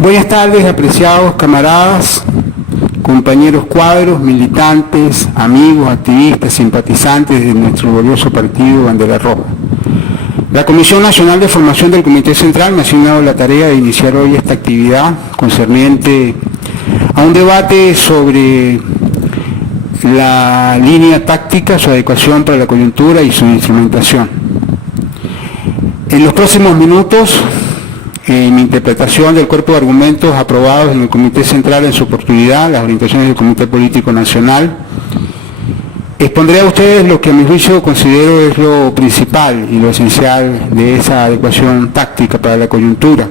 Buenas tardes, apreciados camaradas, compañeros cuadros, militantes, amigos, activistas, simpatizantes de nuestro glorioso partido Bandera Roja. La Comisión Nacional de Formación del Comité Central me ha asignado la tarea de iniciar hoy esta actividad concerniente a un debate sobre la línea táctica, su adecuación para la coyuntura y su instrumentación. En los próximos minutos, en mi interpretación del cuerpo de argumentos aprobados en el Comité Central en su oportunidad, las orientaciones del Comité Político Nacional, expondré a ustedes lo que a mi juicio considero es lo principal y lo esencial de esa adecuación táctica para la coyuntura.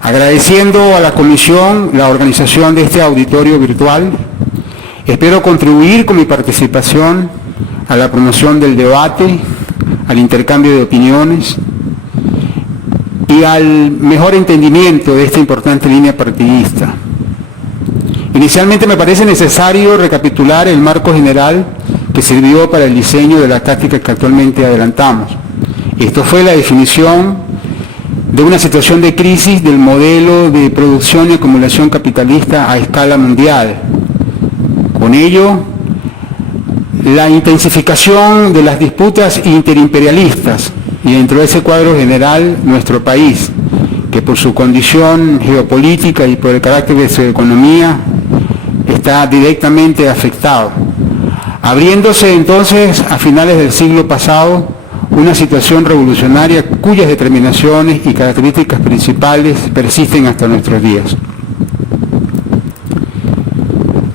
Agradeciendo a la Comisión la organización de este auditorio virtual, espero contribuir con mi participación a la promoción del debate, al intercambio de opiniones y al mejor entendimiento de esta importante línea partidista. Inicialmente me parece necesario recapitular el marco general que sirvió para el diseño de la táctica que actualmente adelantamos. Esto fue la definición de una situación de crisis del modelo de producción y acumulación capitalista a escala mundial. Con ello, la intensificación de las disputas interimperialistas y dentro de ese cuadro general nuestro país, que por su condición geopolítica y por el carácter de su economía está directamente afectado, abriéndose entonces a finales del siglo pasado una situación revolucionaria cuyas determinaciones y características principales persisten hasta nuestros días.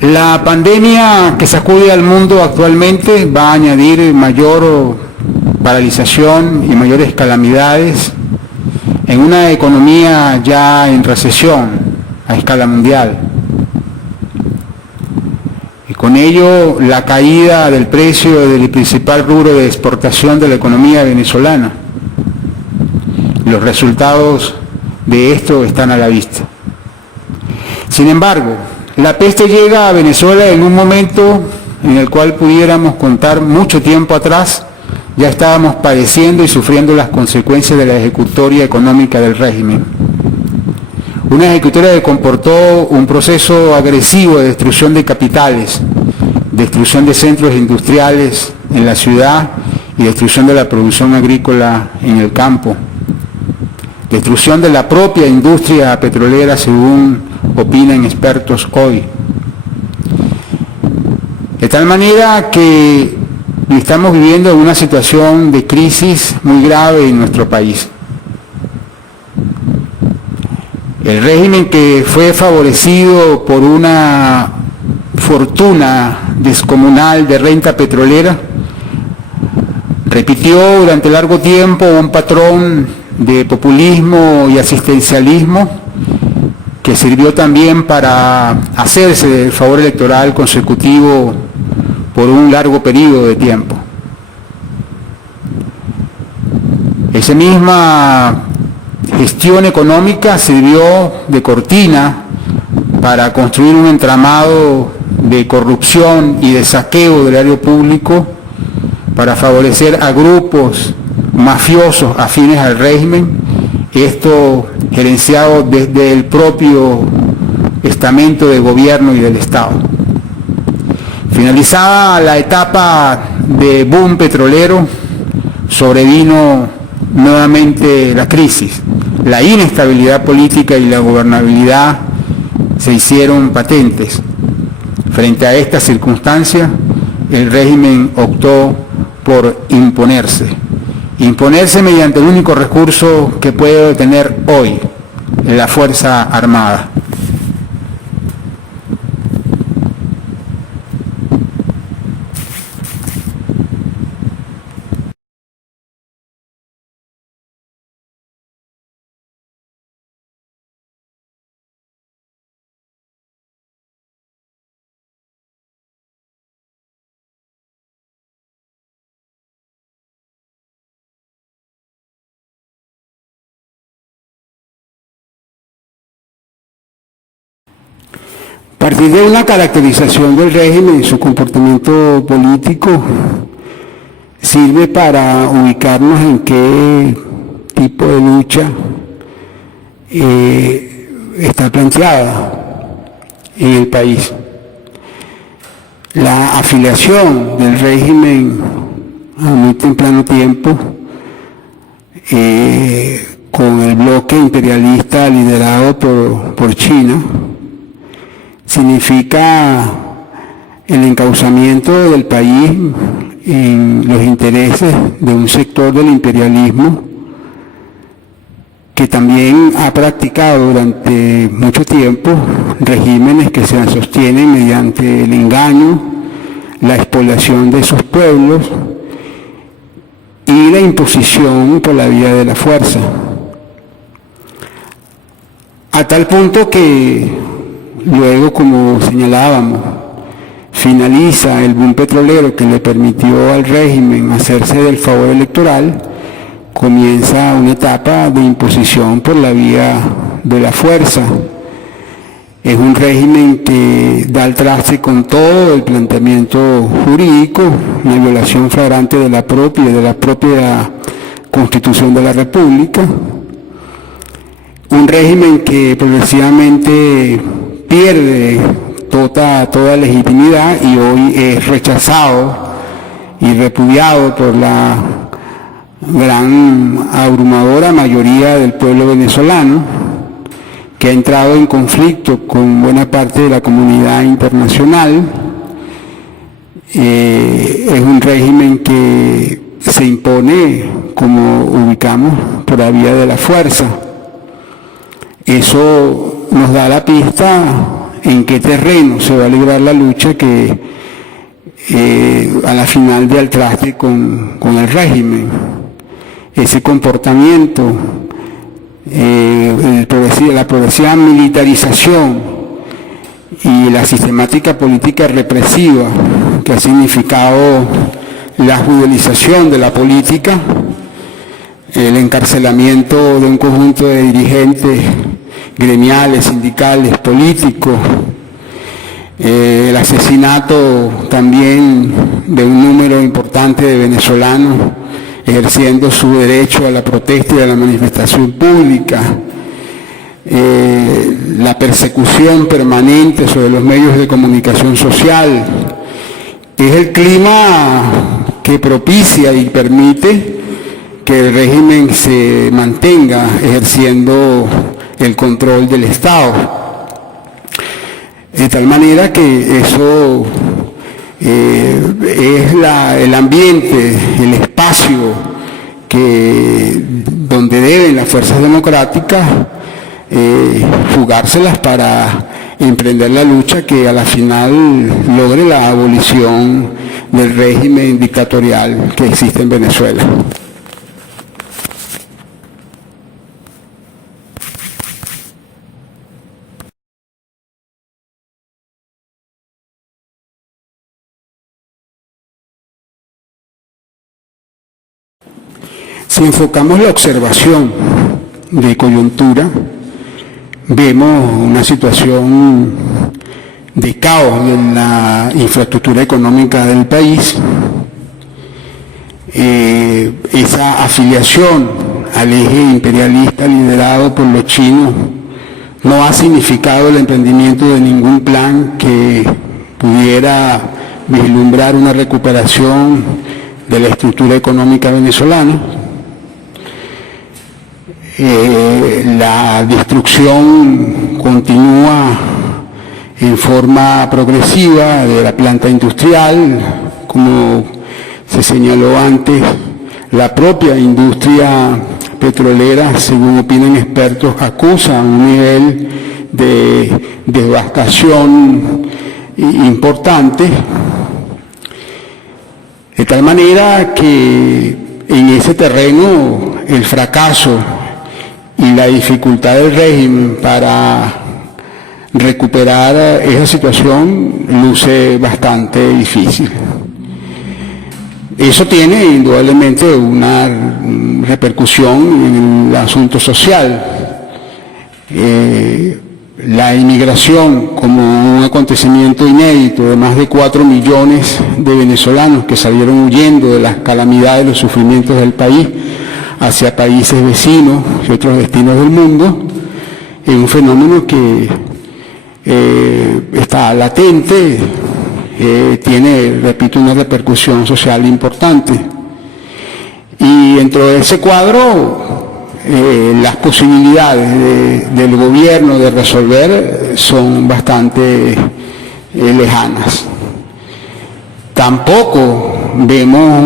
La pandemia que sacude al mundo actualmente va a añadir mayor paralización y mayores calamidades en una economía ya en recesión a escala mundial. Y con ello la caída del precio del principal rubro de exportación de la economía venezolana. Los resultados de esto están a la vista. Sin embargo, la peste llega a Venezuela en un momento en el cual pudiéramos contar mucho tiempo atrás. Ya estábamos padeciendo y sufriendo las consecuencias de la ejecutoria económica del régimen. Una ejecutoria que comportó un proceso agresivo de destrucción de capitales, destrucción de centros industriales en la ciudad y destrucción de la producción agrícola en el campo, destrucción de la propia industria petrolera según opinan expertos hoy. De tal manera que estamos viviendo una situación de crisis muy grave en nuestro país. El régimen que fue favorecido por una fortuna descomunal de renta petrolera repitió durante largo tiempo un patrón de populismo y asistencialismo que sirvió también para hacerse el favor electoral consecutivo por un largo periodo de tiempo. Esa misma gestión económica sirvió de cortina para construir un entramado de corrupción y de saqueo del erario público para favorecer a grupos mafiosos afines al régimen, esto gerenciado desde el propio estamento de gobierno y del Estado. Finalizada la etapa de boom petrolero, sobrevino nuevamente la crisis. La inestabilidad política y la gobernabilidad se hicieron patentes. Frente a esta circunstancia, el régimen optó por imponerse mediante el único recurso que puede tener hoy, la Fuerza Armada. A partir de una caracterización del régimen y su comportamiento político, sirve para ubicarnos en qué tipo de lucha está planteada en el país. La afiliación del régimen a muy temprano tiempo con el bloque imperialista liderado por China significa el encauzamiento del país en los intereses de un sector del imperialismo que también ha practicado durante mucho tiempo regímenes que se sostienen mediante el engaño, la expoliación de sus pueblos y la imposición por la vía de la fuerza. A tal punto que luego, como señalábamos, finaliza el boom petrolero que le permitió al régimen hacerse del favor electoral, comienza una etapa de imposición por la vía de la fuerza. Es un régimen que da al traste con todo el planteamiento jurídico, una violación flagrante de la propia Constitución de la República, un régimen que progresivamente pierde toda legitimidad y hoy es rechazado y repudiado por la gran abrumadora mayoría del pueblo venezolano, que ha entrado en conflicto con buena parte de la comunidad internacional. Es un régimen que se impone, como ubicamos, por la vía de la fuerza. Eso nos da la pista en qué terreno se va a librar la lucha que a la final de al traste con el régimen. Ese comportamiento, la progresiva militarización y la sistemática política represiva que ha significado la judicialización de la política, el encarcelamiento de un conjunto de dirigentes gremiales, sindicales, políticos, el asesinato también de un número importante de venezolanos ejerciendo su derecho a la protesta y a la manifestación pública, la persecución permanente sobre los medios de comunicación social, es el clima que propicia y permite que el régimen se mantenga ejerciendo el control del Estado. De tal manera que eso es el ambiente, el espacio donde deben las fuerzas democráticas jugárselas para emprender la lucha que a la final logre la abolición del régimen dictatorial que existe en Venezuela. Si enfocamos la observación de coyuntura, vemos una situación de caos en la infraestructura económica del país. Esa afiliación al eje imperialista liderado por los chinos no ha significado el emprendimiento de ningún plan que pudiera vislumbrar una recuperación de la estructura económica venezolana. La destrucción continúa en forma progresiva de la planta industrial, como se señaló antes, la propia industria petrolera, según opinan expertos, acusa un nivel de devastación importante, de tal manera que en ese terreno el fracaso y la dificultad del régimen para recuperar esa situación luce bastante difícil. Eso tiene indudablemente una repercusión en el asunto social. La inmigración como un acontecimiento inédito de más de 4 millones de venezolanos que salieron huyendo de las calamidades y los sufrimientos del país hacia países vecinos y otros destinos del mundo, es un fenómeno que está latente, tiene, repito, una repercusión social importante. Y dentro de ese cuadro, las posibilidades del gobierno de resolver son bastante lejanas. Tampoco vemos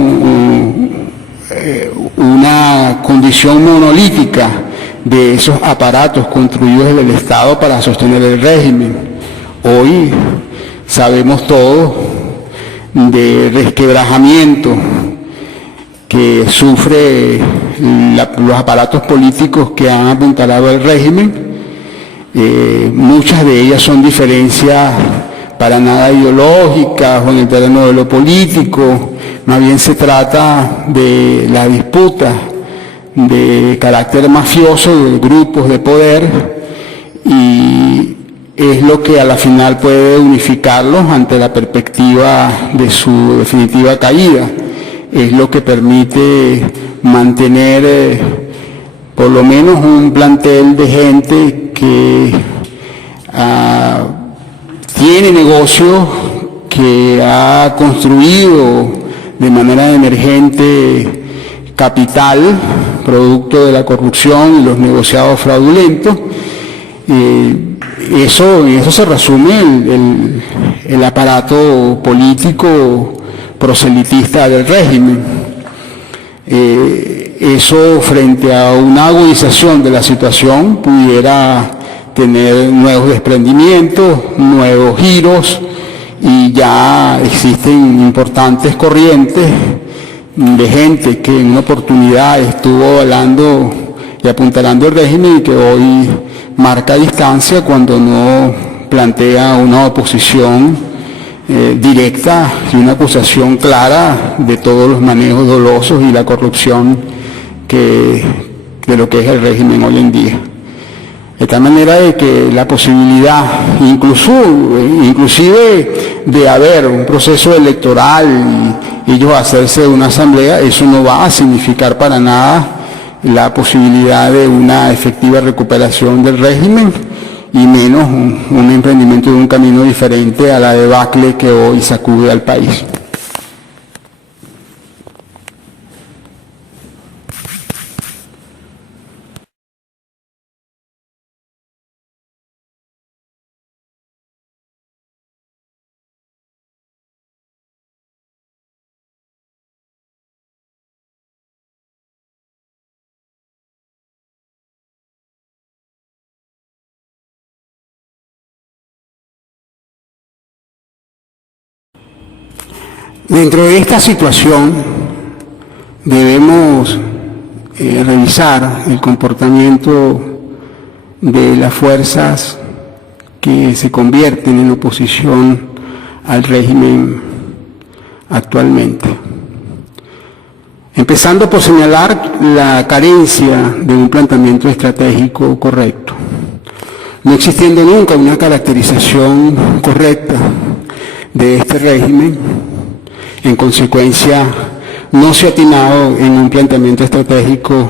una condición monolítica de esos aparatos construidos en el Estado para sostener el régimen. Hoy sabemos todos de resquebrajamiento que sufre los aparatos políticos que han apuntalado el régimen. Muchas de ellas son diferencias para nada ideológicas o en el terreno de lo político, más bien se trata de la disputa de carácter mafioso de grupos de poder, y es lo que a la final puede unificarlos ante la perspectiva de su definitiva caída. Es lo que permite mantener por lo menos un plantel de gente que tiene negocios, que ha construido de manera emergente capital, producto de la corrupción y los negociados fraudulentos. En eso se resume el aparato político proselitista del régimen. Eso, frente a una agudización de la situación, pudiera tener nuevos desprendimientos, nuevos giros, y ya existen importantes corrientes de gente que en una oportunidad estuvo avalando y apuntalando el régimen y que hoy marca distancia cuando no plantea una oposición directa y una acusación clara de todos los manejos dolosos y la corrupción de lo que es el régimen hoy en día. De tal manera de que la posibilidad, inclusive de haber un proceso electoral y ellos hacerse una asamblea, eso no va a significar para nada la posibilidad de una efectiva recuperación del régimen, y menos un emprendimiento de un camino diferente a la debacle que hoy sacude al país. Dentro de esta situación debemos revisar el comportamiento de las fuerzas que se convierten en oposición al régimen actualmente. Empezando por señalar la carencia de un planteamiento estratégico correcto, no existiendo nunca una caracterización correcta de este régimen. En consecuencia, no se ha atinado en un planteamiento estratégico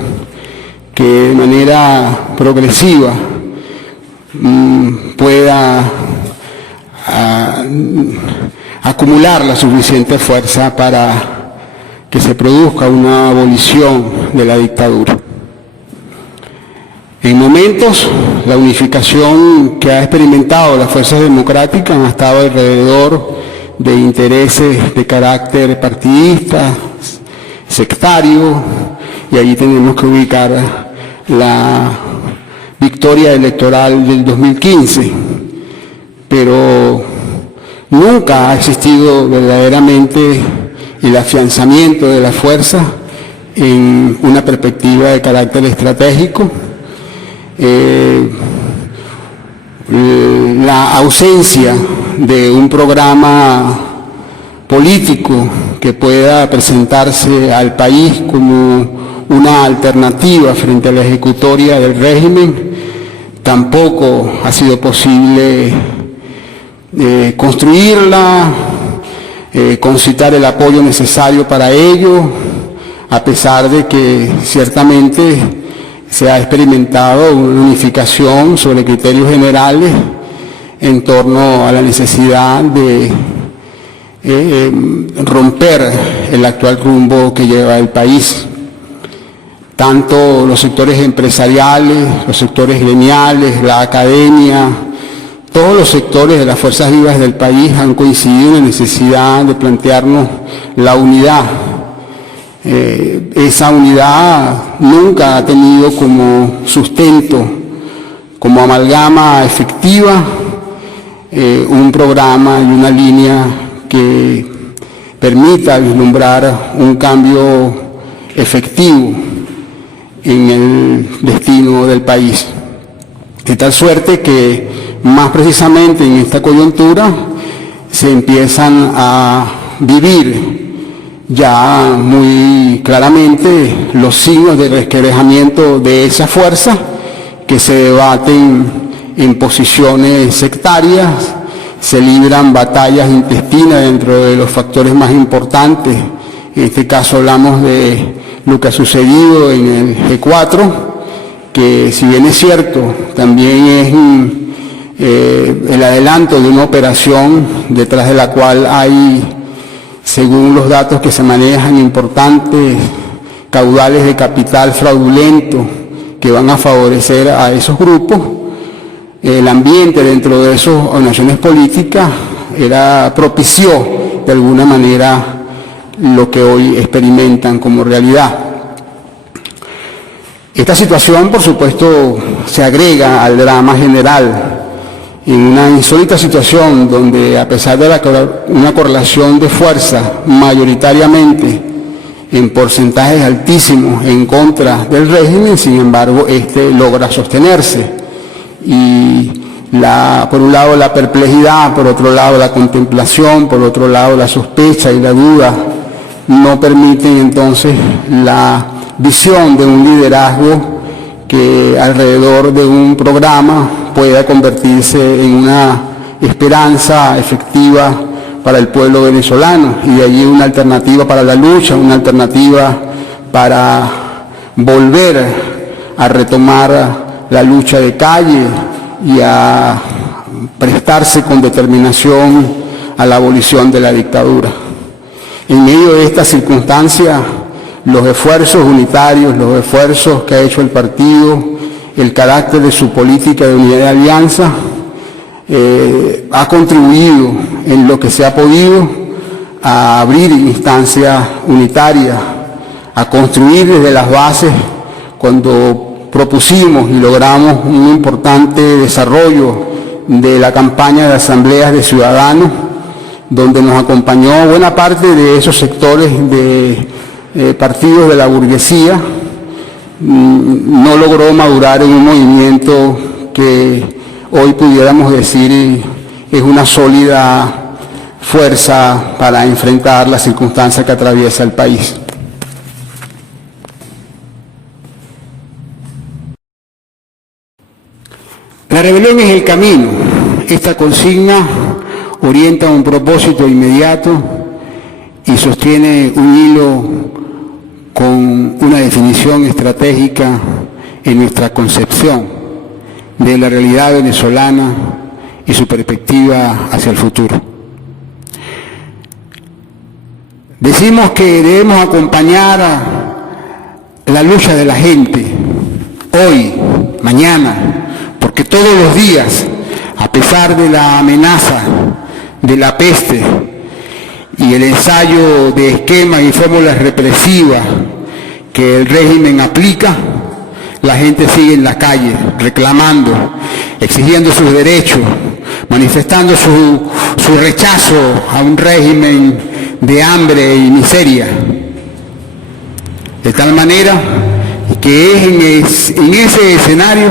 que de manera progresiva pueda acumular la suficiente fuerza para que se produzca una abolición de la dictadura. En momentos, la unificación que ha experimentado las fuerzas democráticas ha estado alrededor de intereses de carácter partidista, sectario, y allí tenemos que ubicar la victoria electoral del 2015, pero nunca ha existido verdaderamente el afianzamiento de la fuerza en una perspectiva de carácter estratégico. La ausencia de un programa político que pueda presentarse al país como una alternativa frente a la ejecutoria del régimen, tampoco ha sido posible construirla, concitar el apoyo necesario para ello, a pesar de que ciertamente se ha experimentado una unificación sobre criterios generales en torno a la necesidad de romper el actual rumbo que lleva el país. Tanto los sectores empresariales, los sectores gremiales, la academia, todos los sectores de las fuerzas vivas del país han coincidido en la necesidad de plantearnos la unidad. Esa unidad nunca ha tenido como sustento, como amalgama efectiva, un programa y una línea que permita vislumbrar un cambio efectivo en el destino del país. De tal suerte que, más precisamente en esta coyuntura, se empiezan a vivir ya muy claramente los signos de resquebrajamiento de esa fuerza, que se debaten en posiciones sectarias, se libran batallas intestinas dentro de los factores más importantes. En este caso hablamos de lo que ha sucedido en el G4, que si bien es cierto, también es el adelanto de una operación detrás de la cual hay, según los datos que se manejan, importantes caudales de capital fraudulento que van a favorecer a esos grupos. El ambiente dentro de esas organizaciones políticas propició de alguna manera lo que hoy experimentan como realidad. Esta situación, por supuesto, se agrega al drama general, en una insólita situación donde, a pesar de una correlación de fuerza mayoritariamente en porcentajes altísimos en contra del régimen, sin embargo, este logra sostenerse. Y por un lado la perplejidad, por otro lado la contemplación, por otro lado la sospecha y la duda no permiten entonces la visión de un liderazgo que alrededor de un programa pueda convertirse en una esperanza efectiva para el pueblo venezolano, y de allí una alternativa para la lucha, una alternativa para volver a retomar la lucha de calle y a prestarse con determinación a la abolición de la dictadura. En medio de esta circunstancia, los esfuerzos unitarios, los esfuerzos que ha hecho el partido, el carácter de su política de unidad de alianza, ha contribuido en lo que se ha podido a abrir instancias unitarias, a construir desde las bases. Cuando propusimos y logramos un importante desarrollo de la campaña de asambleas de ciudadanos, donde nos acompañó buena parte de esos sectores de partidos de la burguesía, no logró madurar en un movimiento que hoy pudiéramos decir es una sólida fuerza para enfrentar las circunstancias que atraviesa el país. La rebelión es el camino. Esta consigna orienta un propósito inmediato y sostiene un hilo con una definición estratégica en nuestra concepción de la realidad venezolana y su perspectiva hacia el futuro. Decimos que debemos acompañar a la lucha de la gente, hoy, mañana, porque todos los días, a pesar de la amenaza de la peste y el ensayo de esquemas y fórmulas represivas que el régimen aplica, la gente sigue en la calle reclamando, exigiendo sus derechos, manifestando su rechazo a un régimen de hambre y miseria. De tal manera que es en ese escenario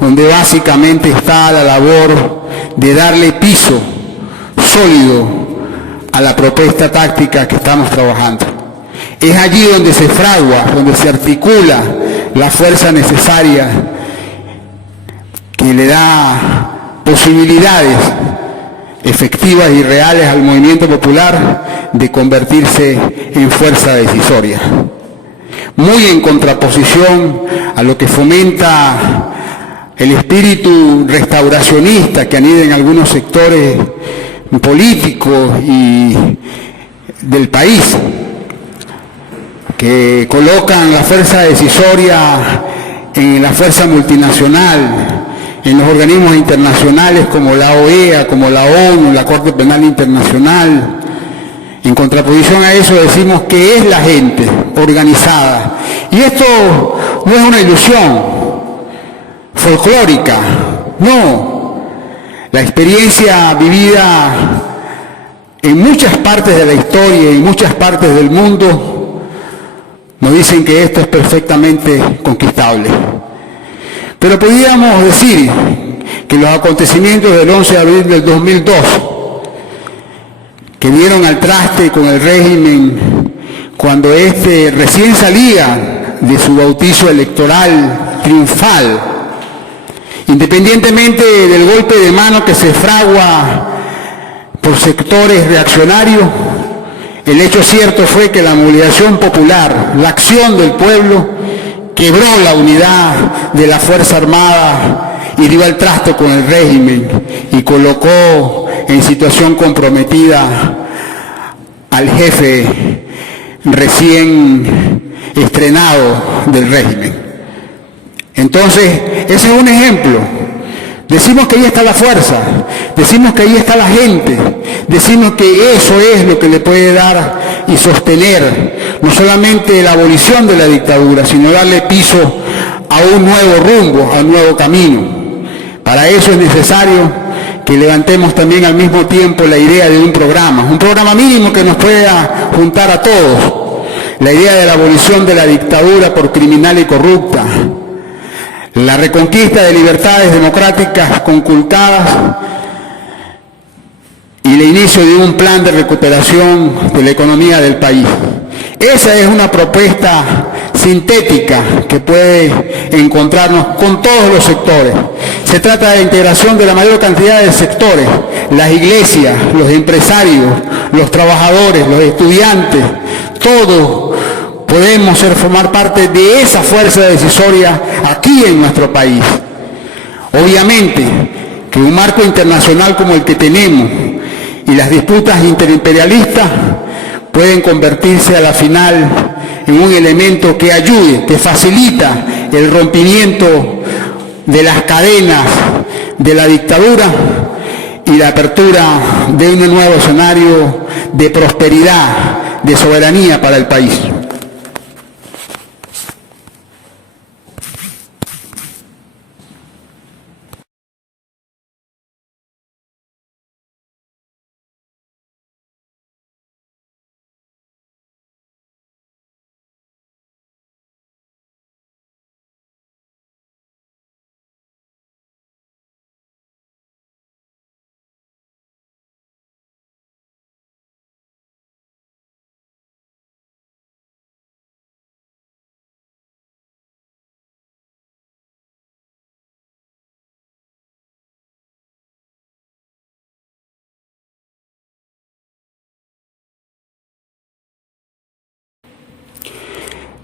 donde básicamente está la labor de darle piso sólido a la propuesta táctica que estamos trabajando. Es allí donde se fragua, donde se articula la fuerza necesaria que le da posibilidades efectivas y reales al movimiento popular de convertirse en fuerza decisoria. muy en contraposición a lo que fomenta el espíritu restauracionista que anida en algunos sectores políticos y del país, que colocan la fuerza decisoria en la fuerza multinacional, en los organismos internacionales como la OEA, como la ONU, la Corte Penal Internacional. En contraposición a eso decimos que es la gente organizada. Y esto no es una ilusión folclórica, no. La experiencia vivida en muchas partes de la historia y en muchas partes del mundo nos dicen que esto es perfectamente conquistable. Pero podríamos decir que los acontecimientos del 11 de abril del 2002, que dieron al traste con el régimen cuando éste recién salía de su bautizo electoral triunfal, independientemente del golpe de mano que se fragua por sectores reaccionarios, el hecho cierto fue que la movilización popular, la acción del pueblo, quebró la unidad de la Fuerza Armada y dio al traste con el régimen y colocó en situación comprometida al jefe recién estrenado del régimen. Entonces, ese es un ejemplo. Decimos que ahí está la fuerza, decimos que ahí está la gente, decimos que eso es lo que le puede dar y sostener no solamente la abolición de la dictadura, sino darle piso a un nuevo rumbo, a un nuevo camino. Para eso es necesario que levantemos también al mismo tiempo la idea de un programa mínimo que nos pueda juntar a todos, la idea de la abolición de la dictadura por criminal y corrupta, la reconquista de libertades democráticas conculcadas y el inicio de un plan de recuperación de la economía del país. Esa es una propuesta sintética que puede encontrarnos con todos los sectores. Se trata de la integración de la mayor cantidad de sectores, las iglesias, los empresarios, los trabajadores, los estudiantes, todos podemos formar parte de esa fuerza decisoria aquí en nuestro país. Obviamente que un marco internacional como el que tenemos y las disputas interimperialistas pueden convertirse a la final en un elemento que ayude, que facilita el rompimiento de las cadenas de la dictadura y la apertura de un nuevo escenario de prosperidad, de soberanía para el país.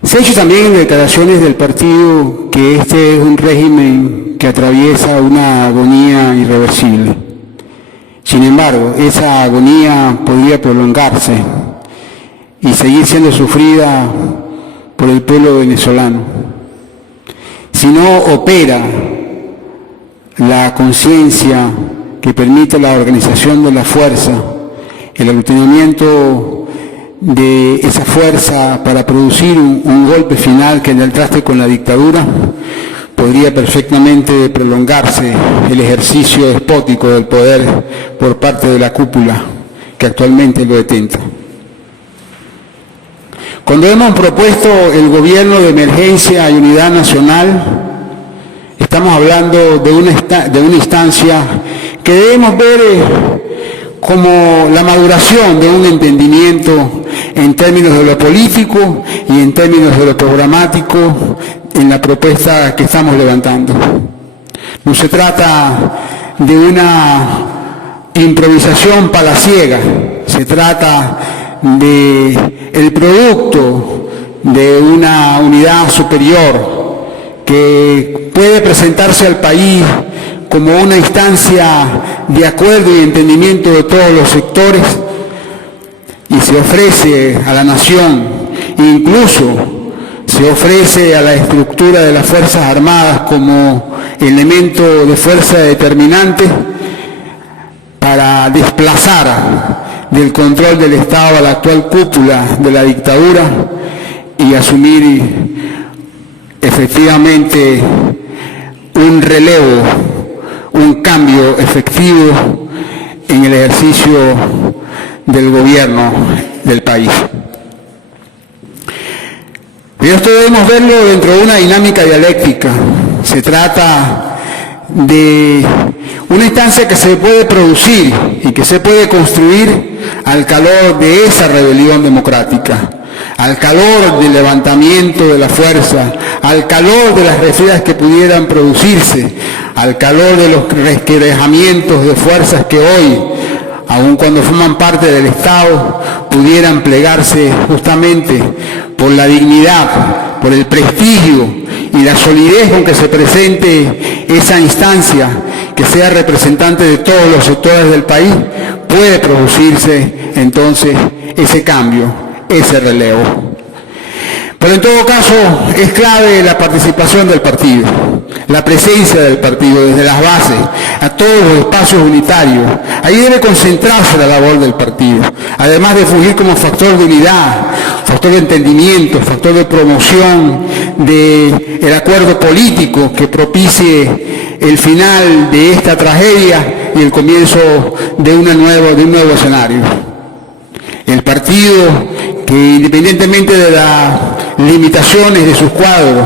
Se ha dicho también en declaraciones del partido que este es un régimen que atraviesa una agonía irreversible. Sin embargo, esa agonía podría prolongarse y seguir siendo sufrida por el pueblo venezolano. Si no opera la conciencia que permite la organización de la fuerza, el aglutinamiento de esa fuerza para producir un golpe final que dé al traste con la dictadura, podría perfectamente prolongarse el ejercicio despótico del poder por parte de la cúpula que actualmente lo detenta. Cuando hemos propuesto el gobierno de emergencia y unidad nacional, estamos hablando de una instancia que debemos ver como la maduración de un entendimiento en términos de lo político y en términos de lo programático en la propuesta que estamos levantando. No se trata de una improvisación palaciega, se trata de el producto de una unidad superior que puede presentarse al país como una instancia de acuerdo y entendimiento de todos los sectores, y se ofrece a la nación, incluso se ofrece a la estructura de las Fuerzas Armadas como elemento de fuerza determinante para desplazar del control del Estado a la actual cúpula de la dictadura y asumir efectivamente un relevo, un cambio efectivo en el ejercicio del gobierno del país. Pero esto debemos verlo dentro de una dinámica dialéctica. Se trata de una instancia que se puede producir y que se puede construir al calor de esa rebelión democrática, al calor del levantamiento de la fuerza, al calor de las refrias que pudieran producirse, al calor de los resquebrajamientos de fuerzas que hoy, aun cuando forman parte del Estado, pudieran plegarse justamente por la dignidad, por el prestigio y la solidez con que se presente esa instancia, que sea representante de todos los sectores del país, puede producirse entonces ese cambio, ese relevo. Pero en todo caso es clave la participación del partido, la presencia del partido desde las bases, a todos los espacios unitarios. Ahí debe concentrarse la labor del partido, además de fungir como factor de unidad, factor de entendimiento, factor de promoción del acuerdo político que propicie el final de esta tragedia y el comienzo de un nuevo escenario. El partido que, independientemente de las limitaciones de sus cuadros,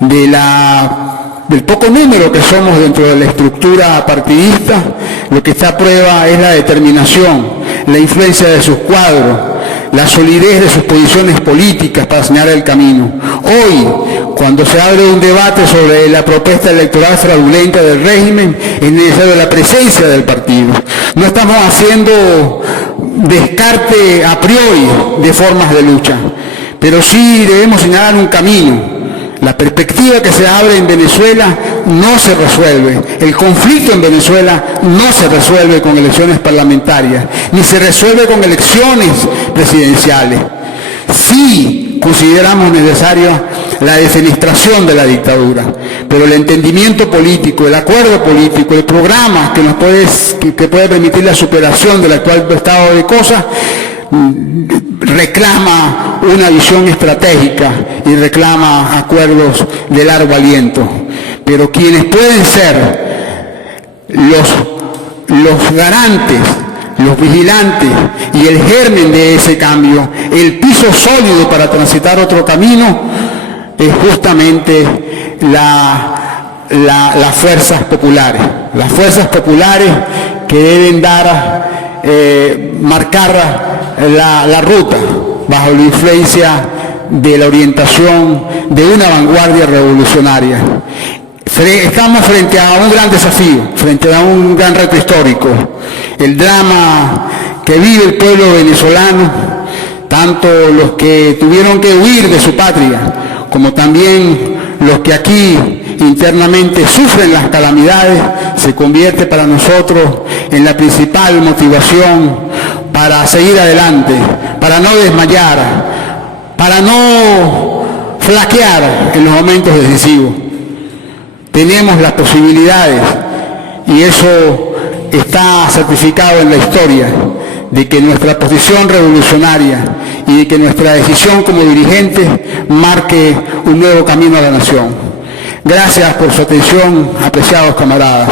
del poco número que somos dentro de la estructura partidista, lo que está a prueba es la determinación, la influencia de sus cuadros, la solidez de sus posiciones políticas para señalar el camino. Hoy, cuando se abre un debate sobre la propuesta electoral fraudulenta del régimen, es necesaria la presencia del partido. No estamos haciendo descarte a priori de formas de lucha, pero sí debemos señalar un camino. La perspectiva que se abre en Venezuela no se resuelve. El conflicto en Venezuela no se resuelve con elecciones parlamentarias, ni se resuelve con elecciones presidenciales. Sí consideramos necesaria la defenestración de la dictadura, pero el entendimiento político, el acuerdo político, el programa que puede permitir la superación del actual estado de cosas, reclama una visión estratégica y reclama acuerdos de largo aliento. Pero quienes pueden ser los garantes, los vigilantes y el germen de ese cambio, el piso sólido para transitar otro camino, es justamente las fuerzas populares. Las fuerzas populares que deben marcar la ruta bajo la influencia de la orientación de una vanguardia revolucionaria. Estamos frente a un gran desafío, frente a un gran reto histórico. El drama que vive el pueblo venezolano, tanto los que tuvieron que huir de su patria, como también los que aquí internamente sufren las calamidades, se convierte para nosotros en la principal motivación para seguir adelante, para no desmayar, para no flaquear en los momentos decisivos. Tenemos las posibilidades, y eso está certificado en la historia, de que nuestra posición revolucionaria y de que nuestra decisión como dirigentes marque un nuevo camino a la nación. Gracias por su atención, apreciados camaradas.